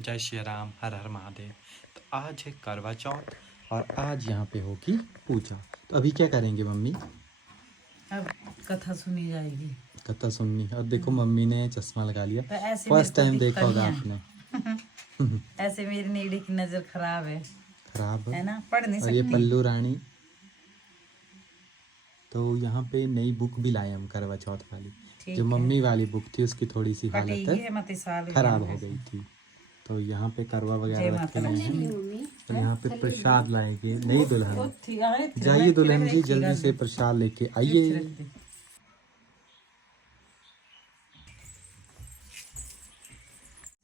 जय श्री राम, हर हर महादेव। तो आज है करवा चौथ और आज यहाँ पे होगी पूजा। तो अभी क्या करेंगे मम्मी? अब कथा सुनी जाएगी। कथा सुननी। और देखो मम्मी ने चश्मा लगा लिया। तो ऐसे फर्स्ट टाइम मेरे को देखा होगा दिक्कत नहीं आपने। है। ऐसे मेरी नेड़ी की नजर खराब खराब है ना, पढ़ नहीं और ये सकती। पल्लू रानी। तो यहाँ पे नई बुक भी लाए हम करवा चौथ वाली। जो मम्मी वाली बुक थी उसकी थोड़ी सी हालत खराब हो गई थी। तो यहाँ पे करवा वगैरह रखे गए हैं। तो यहाँ पे प्रसाद लाएंगे। नई दुल्हन, जाइए दुल्हन जी जल्दी से प्रसाद लेके आइए।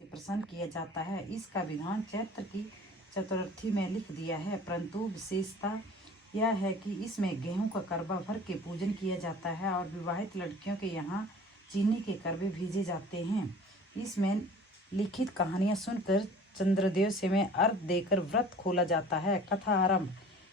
प्रसन्न किया जाता है। इसका विधान चैत्र की चतुर्थी में लिख दिया है, परंतु विशेषता यह है कि इसमें गेहूं का करवा भर के पूजन किया जाता है और विवाहित लड़कियों के यहाँ चीनी के करवे भेजे जाते हैं। इसमें लिखित कहानियां सुनकर चंद्रदेव से में अर्घ देकर व्रत खोला जाता है। कथा आरंभ।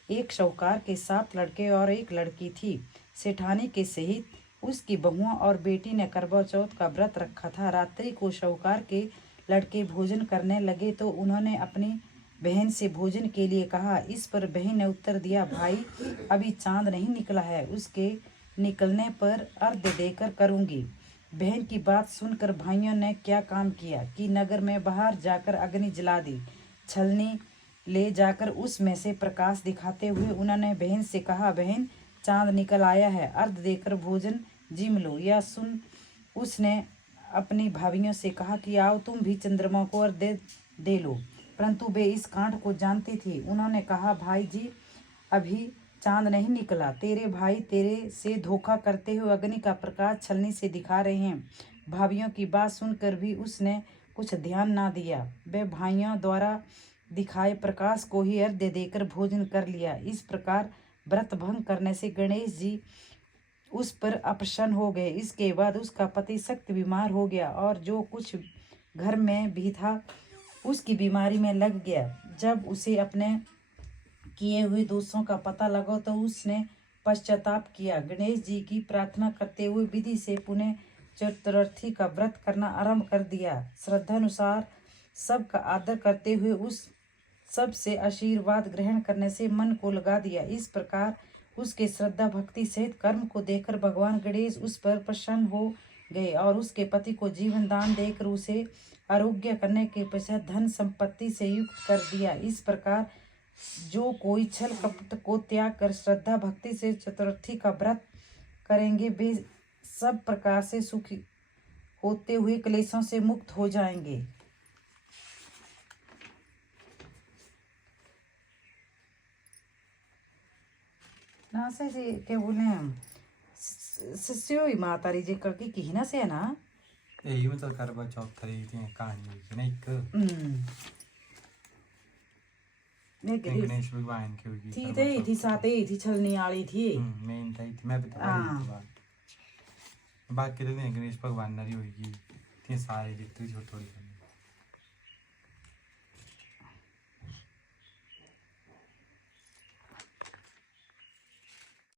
एक शाहूकार के 7 लड़के और एक लड़की थी। सेठानी के सहित उसकी बहुआ और बेटी ने करवा चौथ का व्रत रखा था। रात्रि को शाहूकार के लड़के भोजन करने लगे तो उन्होंने अपनी बहन से भोजन के लिए कहा। इस पर बहन ने उत्तर दिया, भाई अभी चांद नहीं निकला है, उसके निकलने पर अर्घ देकर करूंगी। बहन की बात सुनकर भाइयों ने क्या काम किया कि नगर में बाहर जाकर अग्नि जला दी। छलनी ले जाकर उसमें से प्रकाश दिखाते हुए उन्होंने बहन से कहा, बहन चांद निकल आया है, अर्घ देकर भोजन जिम लो। यह सुन उसने अपनी भाभियों से कहा कि आओ तुम भी चंद्रमा को अर्घ दे लो, परंतु वे इस कांड को जानती थी। उन्होंने कहा, भाई जी अभी चांद नहीं निकला, तेरे भाई तेरे से धोखा करते हुए अग्नि का प्रकाश छलनी से दिखा रहे हैं। भाभियों की बात सुनकर भी उसने कुछ ध्यान ना दिया। वे भाइयों द्वारा दिखाए प्रकाश को ही अर्घ्य देकर भोजन कर लिया। इस प्रकार व्रत भंग करने से गणेश जी उस पर अप्रसन्न हो गए। इसके बाद उसका पति सख्त बीमार हो गया और जो कुछ घर में भी था उसकी बीमारी में लग गया। जब उसे अपने किए हुए दोषों का पता लगा तो उसने पश्चाताप किया। गणेश जी की प्रार्थना करते हुए विधि से पुनः चतुर्थी का व्रत करना आरंभ कर दिया। श्रद्धानुसार सबका आदर करते हुए उस सब से आशीर्वाद ग्रहण करने से मन को लगा दिया। इस प्रकार उसके श्रद्धा भक्ति सहित कर्म को देखकर भगवान गणेश उस पर प्रसन्न हो गए और उसके पति को जीवन दान देकर उसे आरोग्य करने के पश्चात धन संपत्ति से युक्त कर दिया। इस प्रकार जो कोई छल कपट को त्याग कर श्रद्धा भक्ति से चतुर्थी का व्रत करेंगे वे सब प्रकार से सुखी होते हुए क्लेशों से मुक्त हो जाएंगे। ना से क्या बोले शिष्यो ही माता री जी करके कहना से है ना, यही मतलब करवा चौथ करी थी कहानी की ना एक गणेश भगवान की होगी थी साथ ही थी छलनी वाली थी। मेन थी मैं भी तो बाकी तो गणेश भगवान नरी होगी थी सारे जितनी थोड़ी